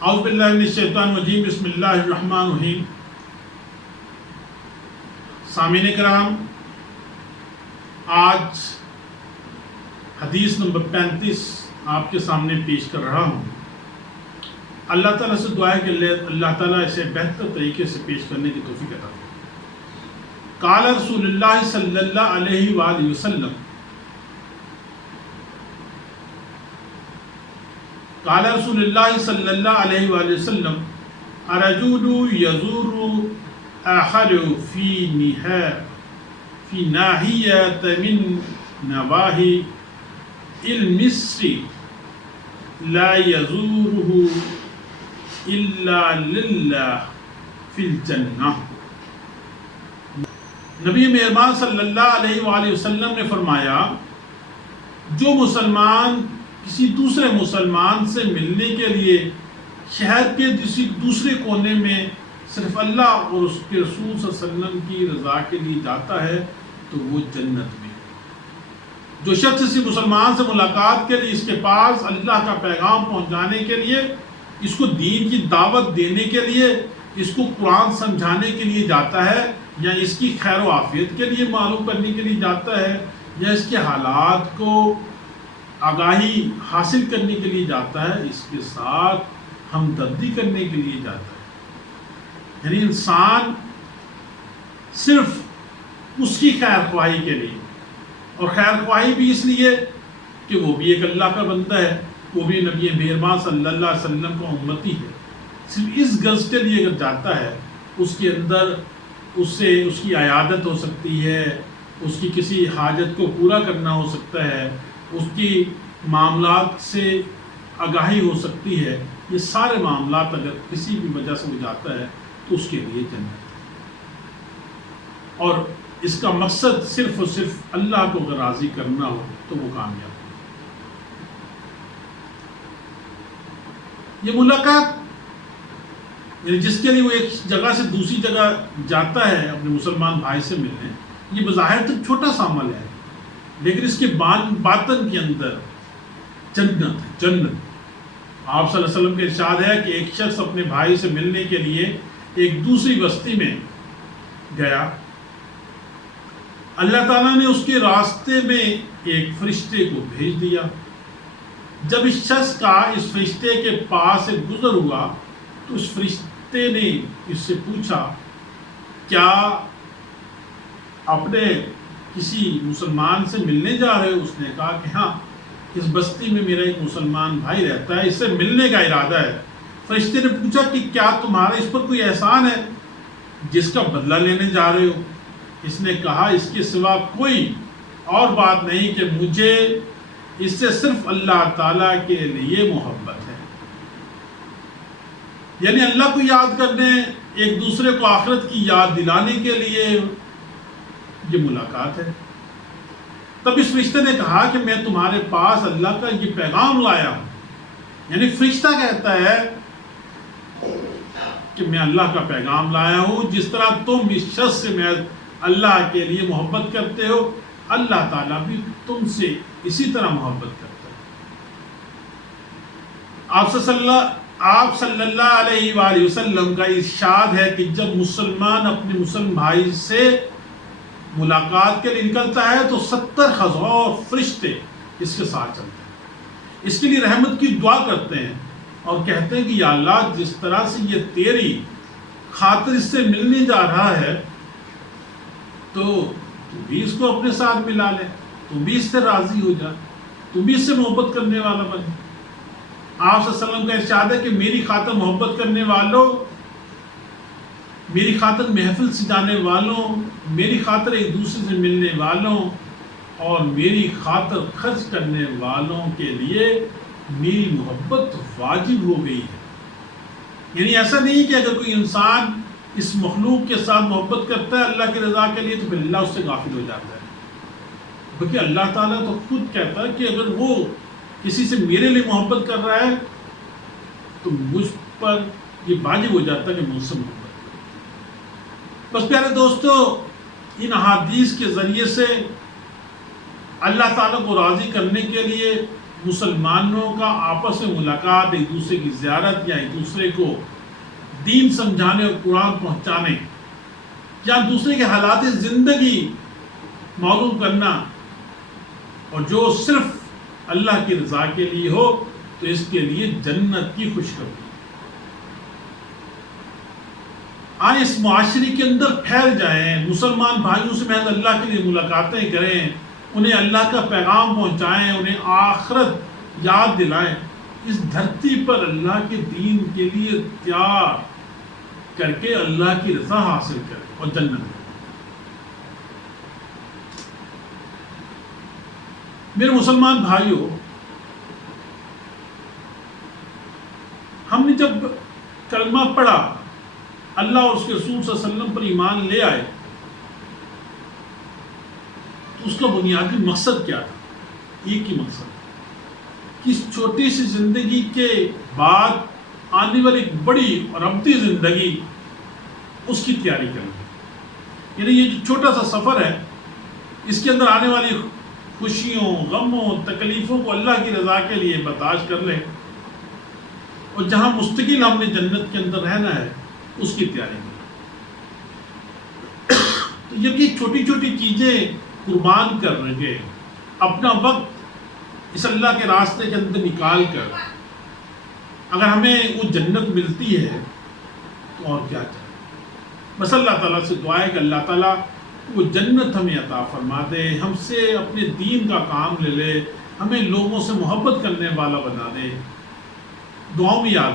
اعوذ باللہ من الشیطان الرجیم، بسم اللہ الرحمن الرحیم۔ سامعین کرام، آج حدیث نمبر 35 آپ کے سامنے پیش کر رہا ہوں۔ اللہ تعالیٰ سے دعا ہے کہ اللہ تعالیٰ اسے بہتر طریقے سے پیش کرنے کی توفیق عطا فرمائے۔ قال رسول اللہ صلی اللہ علیہ وآلہ وسلم، قال رسول اللہ صلی اللہ علیہ وآلہ وسلم، الرجل یزور آخر فی ناحیۃ من نواحی المصر لا یزورہ الا للہ فی الجنہ۔ نبی مہربان صلی اللہ علیہ وآلہ وسلم نے فرمایا، جو مسلمان کسی دوسرے مسلمان سے ملنے کے لیے شہر کے دوسرے کونے میں صرف اللہ اور اس کے رسول صلی اللہ علیہ وسلم کی رضا کے لیے جاتا ہے تو وہ جنت میں۔ جو شخص کسی مسلمان سے ملاقات کے لیے اس کے پاس اللہ کا پیغام پہنچانے کے لیے، اس کو دین کی دعوت دینے کے لیے، اس کو قرآن سمجھانے کے لیے جاتا ہے، یا اس کی خیر و عافیت کے لیے معلوم کرنے کے لیے جاتا ہے، یا اس کے حالات کو آگاہی حاصل کرنے کے لیے جاتا ہے، اس کے ساتھ ہمدردی کرنے کے لیے جاتا ہے۔ یعنی انسان صرف اس کی خیر خواہی کے لیے، اور خیر خواہی بھی اس لیے کہ وہ بھی ایک اللہ کا بندہ ہے، وہ بھی نبی مہربان صلی اللہ علیہ وسلم کا امتی ہے، صرف اس غرض کے لیے اگر جاتا ہے، اس کے اندر اس سے اس کی عیادت ہو سکتی ہے، اس کی کسی حاجت کو پورا کرنا ہو سکتا ہے، اس کی معاملات سے آگاہی ہو سکتی ہے، یہ سارے معاملات اگر کسی بھی وجہ سے ہو جاتا ہے تو اس کے لیے جنت ہے۔ اور اس کا مقصد صرف اور صرف اللہ کو اگر راضی کرنا ہو تو وہ کامیاب ہے۔ یہ ملاقات یعنی جس کے لیے وہ ایک جگہ سے دوسری جگہ جاتا ہے اپنے مسلمان بھائی سے ملنے، یہ بظاہر تو چھوٹا سا عمل ہے، لیکن اس کے باطن کے اندر جنت ہے، جنت۔ آپ صلی اللہ علیہ وسلم کے ارشاد ہے کہ ایک شخص اپنے بھائی سے ملنے کے لیے ایک دوسری بستی میں گیا، اللہ تعالیٰ نے اس کے راستے میں ایک فرشتے کو بھیج دیا۔ جب اس شخص کا اس فرشتے کے پاس سے گزر ہوا تو اس فرشتے نے اس سے پوچھا، کیا اپنے کسی مسلمان سے ملنے جا رہے ہو؟ اس نے کہا کہ ہاں، اس بستی میں میرا ایک مسلمان بھائی رہتا ہے، اس سے ملنے کا ارادہ ہے۔ فرشتے نے پوچھا کہ کیا تمہارا اس پر کوئی احسان ہے جس کا بدلہ لینے جا رہے ہو؟ اس نے کہا، اس کے سوا کوئی اور بات نہیں کہ مجھے اس سے صرف اللہ تعالیٰ کے لیے محبت ہے۔ یعنی اللہ کو یاد کرنے، ایک دوسرے کو آخرت کی یاد دلانے کے لیے یہ ملاقات ہے۔ تب اس فرشتے نے کہا کہ میں تمہارے پاس اللہ کا یہ پیغام لایا ہوں۔ یعنی فرشتہ کہتا ہے کہ میں اللہ کا پیغام لایا ہوں، جس طرح تم اس شخص سے میں اللہ کے لیے محبت کرتے ہو، اللہ تعالیٰ بھی تم سے اسی طرح محبت کرتا ہے۔ آپ صلی اللہ علیہ وآلہ وسلم کا ارشاد ہے کہ جب مسلمان اپنے مسلم بھائی سے ملاقات کے لیے نکلتا ہے تو 70 خزاں اور فرشتے اس کے ساتھ چلتے ہیں، اس کے لیے رحمت کی دعا کرتے ہیں اور کہتے ہیں کہ یا اللہ، جس طرح سے یہ تیری خاطر اس سے ملنے جا رہا ہے تو بھی اس کو اپنے ساتھ ملا لے، تو بھی اس سے راضی ہو جا، تو بھی اس سے محبت کرنے والا بن۔ آپ صلی اللہ علیہ وسلم کا ارشاد ہے کہ میری خاطر محبت کرنے والوں، میری خاطر محفل سجانے والوں، میری خاطر ایک دوسرے سے ملنے والوں اور میری خاطر خرچ کرنے والوں کے لیے میری محبت واجب ہو گئی ہے۔ یعنی ایسا نہیں کہ اگر کوئی انسان اس مخلوق کے ساتھ محبت کرتا ہے اللہ کی رضا کے لیے تو پھر اللہ اس سے غافل ہو جاتا ہے، بلکہ اللہ تعالیٰ تو خود کہتا ہے کہ اگر وہ کسی سے میرے لیے محبت کر رہا ہے تو مجھ پر یہ واجب ہو جاتا ہے کہ مجھ سے محبت کرے۔ بس پیارے دوستو، ان احادیث کے ذریعے سے اللہ تعالیٰ کو راضی کرنے کے لیے مسلمانوں کا آپس میں ملاقات، ایک دوسرے کی زیارت یا ایک دوسرے کو دین سمجھانے اور قرآن پہنچانے یا دوسرے کے حالات زندگی معلوم کرنا، اور جو صرف اللہ کی رضا کے لیے ہو تو اس کے لیے جنت کی خوشخبری۔ آئیں اس معاشرے کے اندر پھیل جائیں، مسلمان بھائیوں سے محض اللہ کے لیے ملاقاتیں کریں، انہیں اللہ کا پیغام پہنچائیں، انہیں آخرت یاد دلائیں، اس دھرتی پر اللہ کے دین کے لیے تیار کر کے اللہ کی رضا حاصل کریں اور جنت۔ میرے مسلمان بھائیوں، ہم نے جب کلمہ پڑھا، اللہ اور اس کے رسول صلی اللہ علیہ وسلم پر ایمان لے آئے، تو اس کا بنیادی مقصد کیا تھا؟ ایک ہی مقصد کہ اس چھوٹی سی زندگی کے بعد آنے والی ایک بڑی اور ابدی زندگی، اس کی تیاری کرنا۔ یعنی یہ جو چھوٹا سا سفر ہے، اس کے اندر آنے والی خوشیوں، غموں، تکلیفوں کو اللہ کی رضا کے لیے برداشت کر لیں، اور جہاں مستقل ہم نے جنت کے اندر رہنا ہے اس کی تیاری کریں۔ تو یہ چھوٹی چھوٹی چیزیں قربان کر رہے، اپنا وقت اس اللہ کے راستے کے اندر نکال کر اگر ہمیں وہ جنت ملتی ہے تو اور کیا چاہیے۔ بس اللہ تعالیٰ سے دعا ہے کہ اللہ تعالیٰ وہ جنت ہمیں عطا فرما دے، ہم سے اپنے دین کا کام لے لے، ہمیں لوگوں سے محبت کرنے والا بنا دے۔ دعاؤں میں یاد